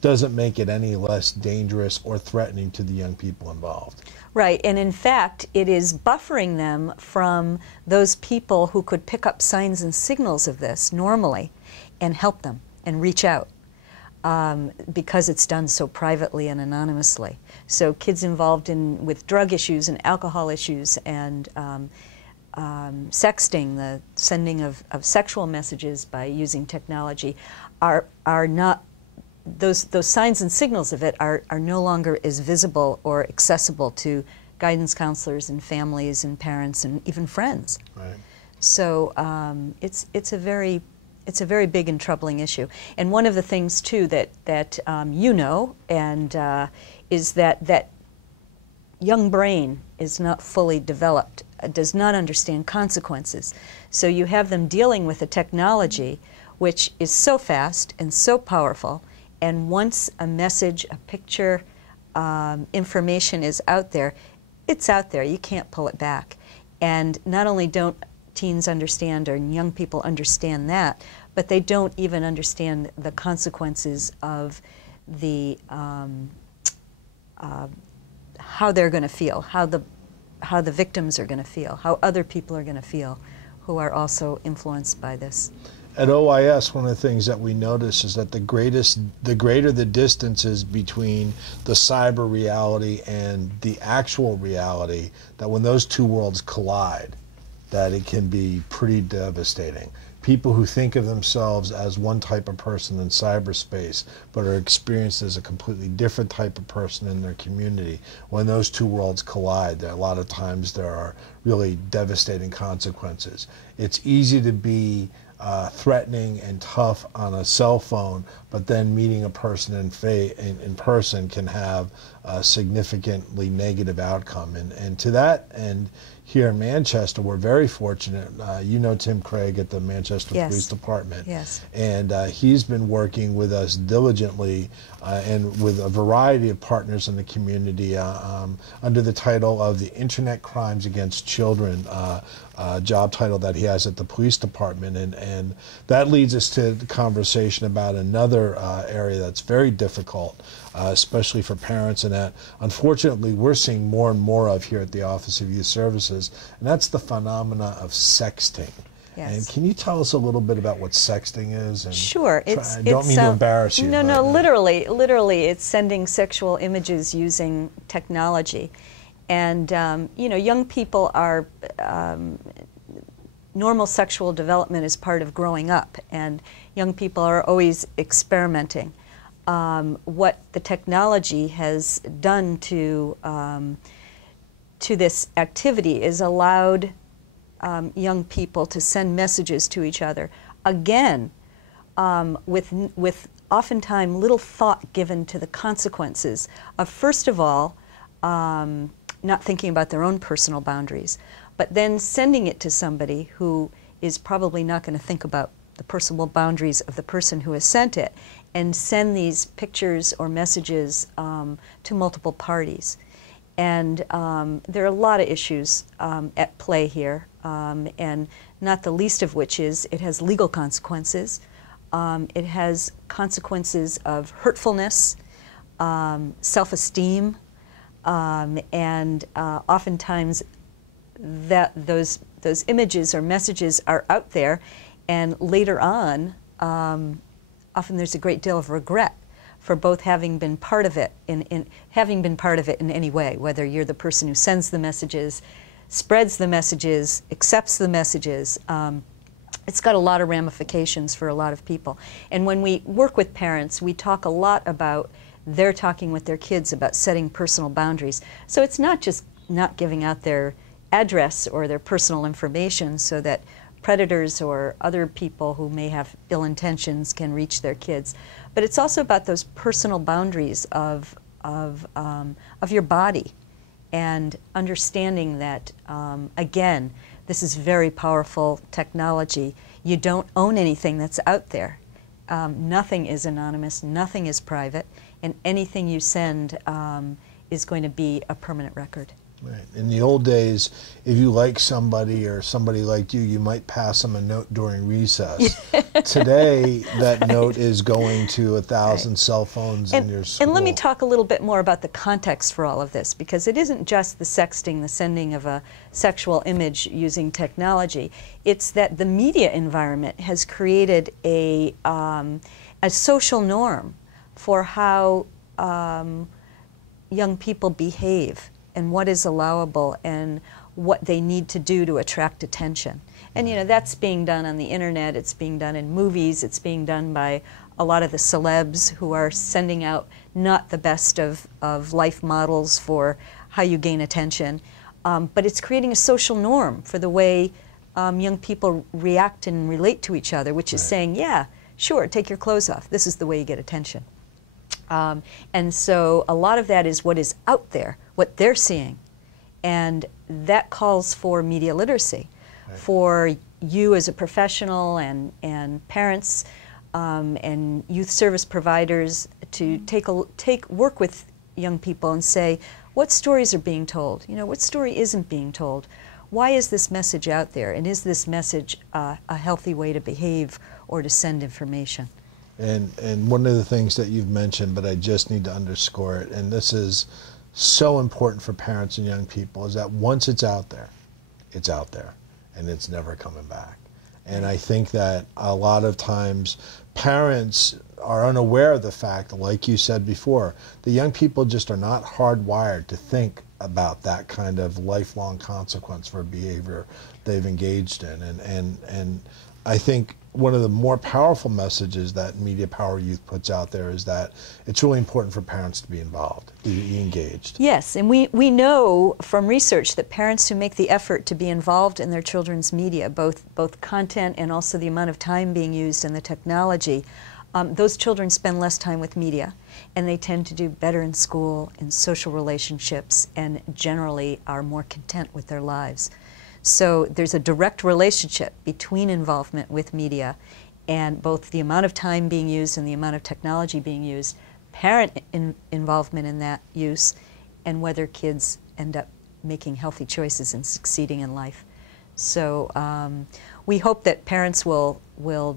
doesn't make it any less dangerous or threatening to the young people involved. Right, and in fact, it is buffering them from those people who could pick up signs and signals of this normally and help them and reach out, because it's done so privately and anonymously. So kids involved with drug issues and alcohol issues and sexting, the sending of sexual messages by using technology, are not, those signs and signals of it are no longer as visible or accessible to guidance counselors and families and parents and even friends. Right. So it's a very big and troubling issue. And one of the things too that you know, and is that young brain is not fully developed, does not understand consequences. So you have them dealing with a technology which is so fast and so powerful, and once a message, a picture, information is out there, it's out there. You can't pull it back. And not only don't teens understand or young people understand that, but they don't even understand the consequences of the how they're going to feel, how the victims are going to feel, how other people are going to feel who are also influenced by this. At OIS, one of the things that we notice is that the greater the distances between the cyber reality and the actual reality, that when those two worlds collide, that it can be pretty devastating. People who think of themselves as one type of person in cyberspace but are experienced as a completely different type of person in their community, when those two worlds collide, a lot of times there are really devastating consequences. It's easy to be threatening and tough on a cell phone, but then meeting a person in person can have a significantly negative outcome. And to that end, here in Manchester, we're very fortunate. You know Tim Craig at the Manchester Yes. Police Department. Yes. And he's been working with us diligently and with a variety of partners in the community under the title of the Internet Crimes Against Children job title that he has at the police department. And that leads us to the conversation about another area that's very difficult, especially for parents, and that unfortunately we're seeing more and more of here at the Office of Youth Services, and that's the phenomena of sexting. Yes. And can you tell us a little bit about what sexting is? And sure. I don't mean to embarrass you. No, no, literally, it's sending sexual images using technology. And, you know, young people are, normal sexual development is part of growing up, and young people are always experimenting. What the technology has done to this activity is allowed young people to send messages to each other, again, with oftentimes little thought given to the consequences of, first of all, not thinking about their own personal boundaries, but then sending it to somebody who is probably not going to think about the personal boundaries of the person who has sent it, and send these pictures or messages to multiple parties. And there are a lot of issues at play here, and not the least of which is it has legal consequences. It has consequences of hurtfulness, self-esteem, and oftentimes those images or messages are out there, and later on, often there's a great deal of regret for both having been part of it in any way, whether you're the person who sends the messages, spreads the messages, accepts the messages. It's got a lot of ramifications for a lot of people. And when we work with parents, we talk a lot about they're talking with their kids about setting personal boundaries. So it's not just not giving out their address or their personal information so that predators or other people who may have ill intentions can reach their kids, but it's also about those personal boundaries of your body, and understanding that, again, this is very powerful technology. You don't own anything that's out there. Nothing is anonymous, nothing is private, and anything you send is going to be a permanent record. Right. In the old days, if you liked somebody or somebody liked you, you might pass them a note during recess. Today, that note is going to 1,000 cell phones in your school. And let me talk a little bit more about the context for all of this, because it isn't just the sexting, the sending of a sexual image using technology. It's that the media environment has created a social norm for how young people behave and what is allowable and what they need to do to attract attention. And you know, that's being done on the internet, it's being done in movies, it's being done by a lot of the celebs who are sending out not the best of life models for how you gain attention. But it's creating a social norm for the way young people react and relate to each other, which is saying, yeah, sure, take your clothes off. This is the way you get attention. And so a lot of that is what is out there, what they're seeing. And that calls for media literacy, for you as a professional and parents and youth service providers to work with young people and say, what stories are being told? You know, what story isn't being told? Why is this message out there? And is this message a healthy way to behave or to send information? And one of the things that you've mentioned, but I just need to underscore it, and this is so important for parents and young people, is that once it's out there, and it's never coming back. And I think that a lot of times parents are unaware of the fact, like you said before, the young people just are not hardwired to think about that kind of lifelong consequence for behavior they've engaged in. And I think one of the more powerful messages that Media Power Youth puts out there is that it's really important for parents to be involved, to be engaged. Yes, and we know from research that parents who make the effort to be involved in their children's media, both content and also the amount of time being used in the technology, those children spend less time with media, and they tend to do better in school, in social relationships, and generally are more content with their lives. So there's a direct relationship between involvement with media and both the amount of time being used and the amount of technology being used, parent involvement in that use, and whether kids end up making healthy choices and succeeding in life. So we hope that parents will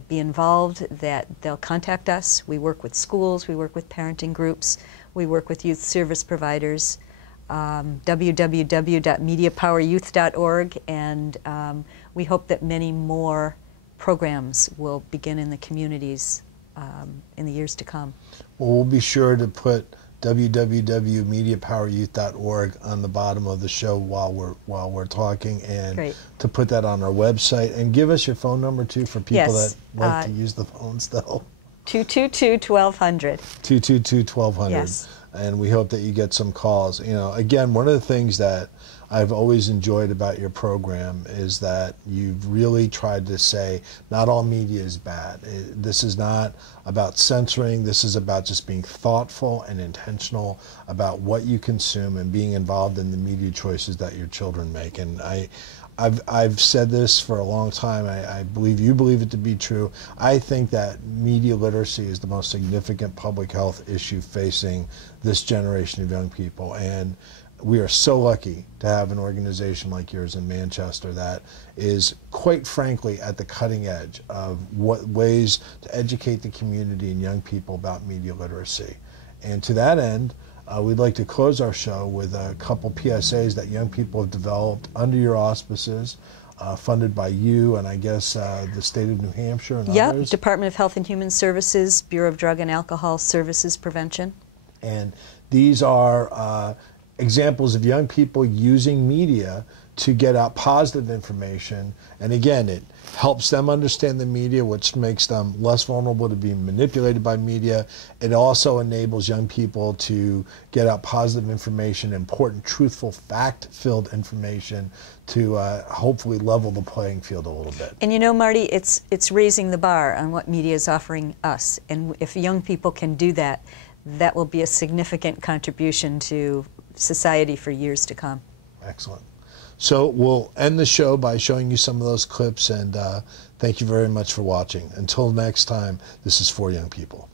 be involved, that they'll contact us. We work with schools, we work with parenting groups, we work with youth service providers. www.mediapoweryouth.org, and we hope that many more programs will begin in the communities in the years to come. Well, we'll be sure to put www.mediapoweryouth.org on the bottom of the show while we're talking, and to put that on our website. And give us your phone number too for people that like to use the phone still. 222-1200. 222-1200. Yes. And we hope that you get some calls. You know, again, one of the things that I've always enjoyed about your program is that you've really tried to say not all media is bad. This is not about censoring. This is about just being thoughtful and intentional about what you consume and being involved in the media choices that your children make. And I've said this for a long time. I believe you believe it to be true. I think that media literacy is the most significant public health issue facing this generation of young people. And we are so lucky to have an organization like yours in Manchester that is, quite frankly, at the cutting edge of what ways to educate the community and young people about media literacy. And to that end, we'd like to close our show with a couple PSAs that young people have developed under your auspices, funded by you and I guess the state of New Hampshire and others. Department of Health and Human Services, Bureau of Drug and Alcohol Services Prevention. And these are examples of young people using media to get out positive information. And again, it helps them understand the media, which makes them less vulnerable to being manipulated by media. It also enables young people to get out positive information, important, truthful, fact-filled information to hopefully level the playing field a little bit. And you know, Marty, it's raising the bar on what media is offering us. And if young people can do that, that will be a significant contribution to society for years to come. Excellent. So we'll end the show by showing you some of those clips, and thank you very much for watching. Until next time, this is For Young People.